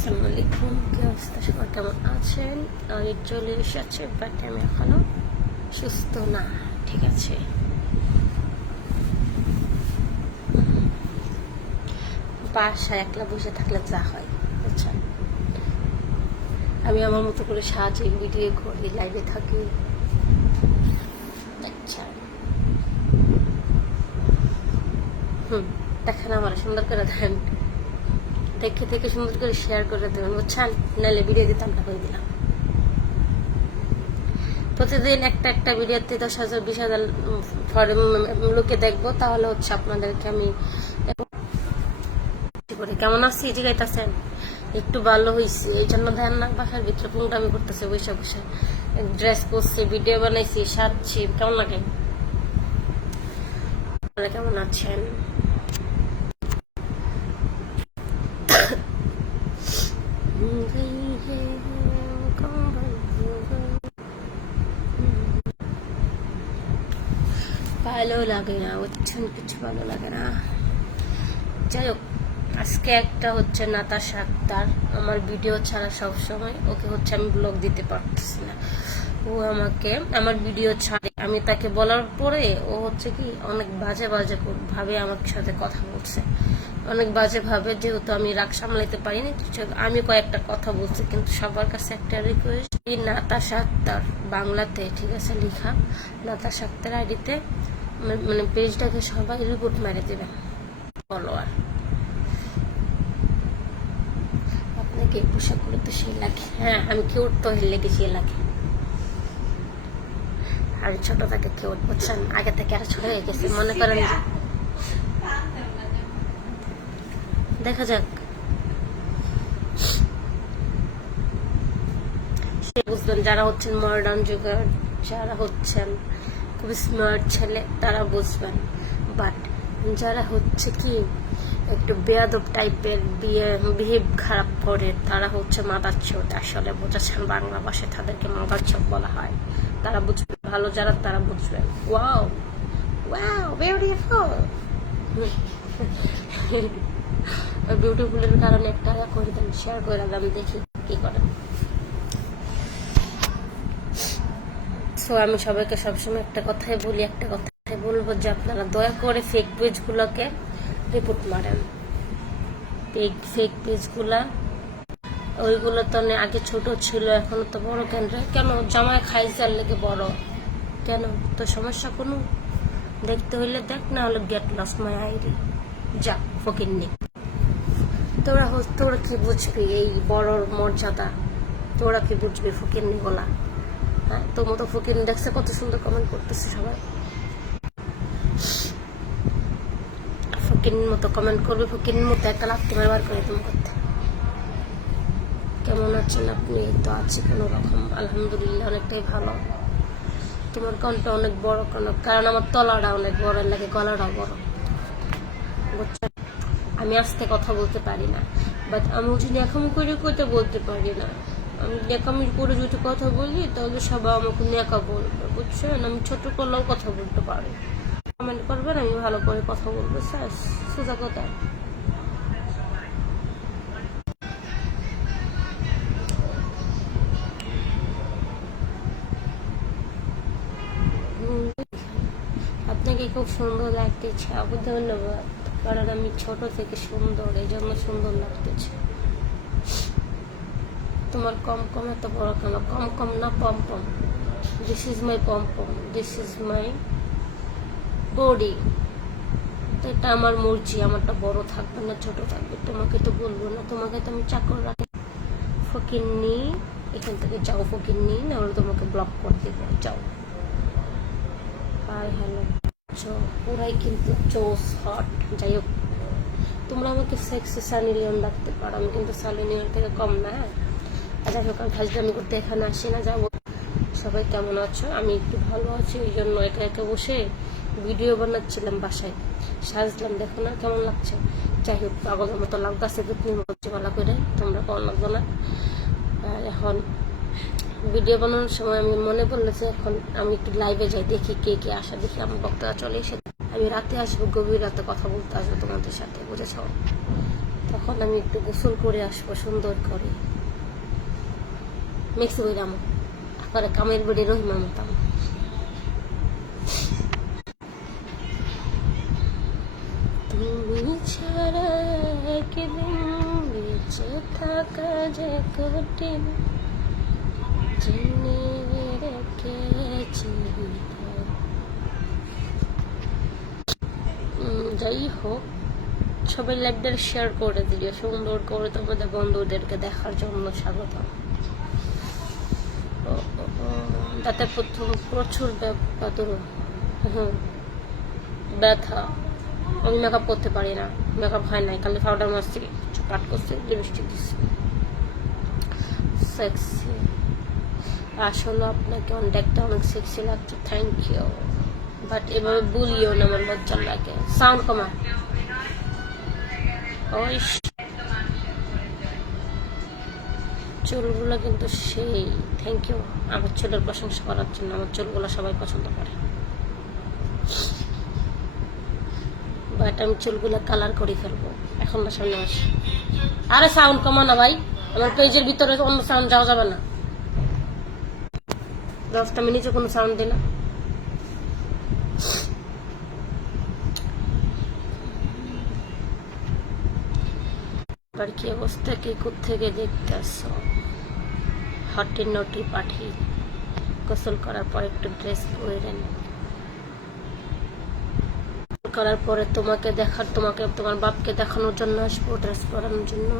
আসসালামু আলাইকুম, কি অবস্থা? সবাই কেমন আছেন? আমি চলে এসেছি, বাট আমি এখনো সুস্থ না। ঠিক আছে, বাসায় একলা বসে থাকলে যা হয় বুঝছেন। আমি আমার মতো করে সাহায্যে ভিডিও করি, লাইভে থাকি। আচ্ছা, দেখেন আমার সুন্দর করে দেন, দেখে থেকে সুন্দর করে শেয়ার করে দেবেন বুঝছেন, নাহলে ভিডিও দিতাম না করে দিলাম। প্রতিদিন একটা ভিডিওতে 10,000 20,000 লোকে দেখবো, তাহলে হচ্ছে আপনাদেরকে আমি কেমন আছি জিগাইতেছেন। একটু ভালো হয়েছে এই জন্য ধ্যান না, বাসার ভিতরে পুংটামি করতেছে বসে বসে। ড্রেস করছি, ভিডিও বানাইছি, সাজছি। কেমন লাগে? কেমন আছেন? ভালো লাগে না বুঝছেন, কিছু ভালো লাগে না। যাই হোক, আজকে একটা হচ্ছে নাতাশা আক্তার আমার ভিডিও ছাড়া সব সময়, ওকে হচ্ছে আমি ব্লগ দিতে পারতেছি না। ও আমাকে আমার ভিডিও ছাড়ে, আমি তাকে বলার পরে ও হচ্ছে কি অনেক বাজে বাজে ভাবে আমার সাথে কথা বলছে, অনেক বাজে ভাবে। যেহেতু আমি রাগ সামলাইতে পারিনি, আমি কয়েকটা কথা বলছি, কিন্তু সবার কাছে একটা রিকোয়েস্ট, এই নাতাশা আক্তার বাংলাতে ঠিক আছে লেখা, নাতাশা আক্তার আইডিতে মানে পেজটাকে সবাই রিপোর্ট মেরে দেবেন। ফলোয়ার আপনাকে এই পোশাকগুলো তো সেই লাগে। হ্যাঁ, আমি কিউট তো লেগে সেই লাগে। আর ছোট থেকে কিউট বুঝছেন, আগে থেকে আরো ছোট হয়ে গেছে মনে করেন। দেখা যাক, সে বুঝবেন যারা হচ্ছেন মডার্ন যুগের, যারা হচ্ছেন খুব স্মার্ট ছেলে তারা বুঝবেন। বাট যারা হচ্ছে কি একটু বেয়াদব টাইপের বিহেভ খারাপ করে, তারা হচ্ছে মাদার চোদ। আসলে বুঝেছেন, বাংলা ভাষায় তাদেরকে মাদার চোদ বলা হয়। তারা বুঝবে, ভালো যারা তারা বুঝবেন। Wow wow beautiful. বিউটিফুলের কারণে একটা করে দেন, শেয়ার করে দেন, দেখি কি করেন। সো আমি সবাইকে সবসময় একটা কথাই বলি, একটা কথাই বলবো যে আপনারা দয়া করে ফেক পেজগুলোকে রিপোর্ট মারেন। ফেক পেজগুলা ওইগুলো তো আগে ছোট ছিল, এখন তো বড়। কেন জামায় খাইজার লেগে বড় কেন? তো সমস্যা কোনো? দেখতে হইলে দেখ, না হলে গেট লস মাই আইডি। যা ফকির নি, তোরা কি বুঝবি এই বড় মর্যাদা? তোরা কি বুঝবি ফকির নি বলা? হ্যাঁ, তোর মতো ফকির দেখছে কত সুন্দর কমেন্ট করতেছে সবাই। ফকির মতো কমেন্ট করবে, ফকির মতো একটা লাফতে বার করে তুমি করতে। কেমন আছেন আপনি? তো আছি কোনো রকম, আলহামদুলিল্লাহ অনেকটাই ভালো। তোমার কণ্ঠ অনেক বড় কেন? কারণ আমার তলাটা অনেক বড় লাগে, গলাটাও বড় বুঝছেন। আমি আস্তে কথা বলতে পারি না, বাট আমি যদি ন্যাকামি করে কথা বলতে পারি না। আমি ন্যাকামি করে যদি কথা বলি তাহলে সবাই আমাকে ন্যাকা বলবে বুঝছেন। আমি ছোট করলেও কথা বলতে পারি। কমেন্ট করবেন, আমি ভালো করে কথা বলবো, স্যার সোজা কথা। আপনাকে খুব সুন্দর লাগতেছে, আপু ধন্যবাদ। কারণ আমি ছোট থেকে সুন্দর, এই জন্য সুন্দর লাগতেছে। তোমার কম কম এত বড় কেন? কম কম না পম পম। দিস ইজ মাই পম পম, দিস ইজ মাই বডি। এটা আমার মর্জি, আমারটা বড় থাকবে না ছোট থাকবে, তোমাকে তো বলবো না। তোমাকে তো আমি চাকর রাখি। ফকিন্নি, এখান থেকে যাও ফকিন্নি, নাহলে তোমাকে ব্লক করে দেবো, যাও। হাই হ্যালো, পুরাই কিন্তু জোস হট। যাই হোক, তোমরা আমাকে সেক্সি সানি লিওন ডাকতে পারো, আমি কিন্তু সানি লিওন থেকে কম না। আর যাই হোক, আমি ফাজলামি করতে এখানে আসি না। যাবো, সবাই কেমন আছো? আমি একটু ভালো আছি, ওই জন্য একা একা বসে ভিডিও বানাচ্ছিলাম, বাসায় সাজলাম। দেখো না কেমন লাগছে? যাই হোক, পাগলের মতো লাগতেছে, পিকনিক করছি ভালো করে, তোমরা কেমন লাগতো না? আর এখন ভিডিও বানানোর সময় আমি মনে পড়লো যে এখন আমি একটু লাইভে যাই, দেখি কে কে আসা, দেখি আমার বক্তারা চলে এসে। আমি রাতে আসবো, গভীর রাতে কথা বলতে আসবো তোমাদের সাথে, বুঝেছ? তখন আমি একটু গোসল করে আসবো সুন্দর করে মিক্স হইলাম আবার কামের বেড়ে রহিমা মতাম। তুমি ছাড়া একদিন বেঁচে থাকা যে কঠিন জেনে রেখেছি। যাই হোক, সবাই লাইভটা শেয়ার করে দিও সুন্দর করে তোমাদের বন্ধুদেরকে দেখার জন্য স্বাগত। তাতে প্রচুর ব্যথা। আমি মেকআপ করতে পারি না, মেকআপ হয় নাই, খালি পাউডার মারছি, পাট করছি, লিপস্টিক দিচ্ছি। সেক্সি আসলে আপনাকে অনেক সেক্সি লাগছে, থ্যাংক ইউ। বাট এভাবে বলিও না, আমার লজ্জা লাগে। সাউন্ড কমা। ওই চুলগুলো কিন্তু সেই, থ্যাংক ইউ আমার চুলের প্রশংসা করার জন্য। আমার চুলগুলো সবাই পছন্দ করে, বাট আমি চুলগুলো কালার করে ফেলবো এখন না, সামনে আসে। আরে সাউন্ড কমা না ভাই, আমার পেজের ভিতরে অন্য সাউন্ড যাওয়া যাবে না। 10টা মিনিটে কোনো সাউন্ড দিই না। কি অবস্থা, কে কোথেকে দেখতেছ? হটি নটি পাঠি গোসল করার পর একটু ড্রেস পরে নেন, করার পরে তোমাকে তোমার বাপকে দেখানোর জন্য আসবো, ড্রেস পরানোর জন্য।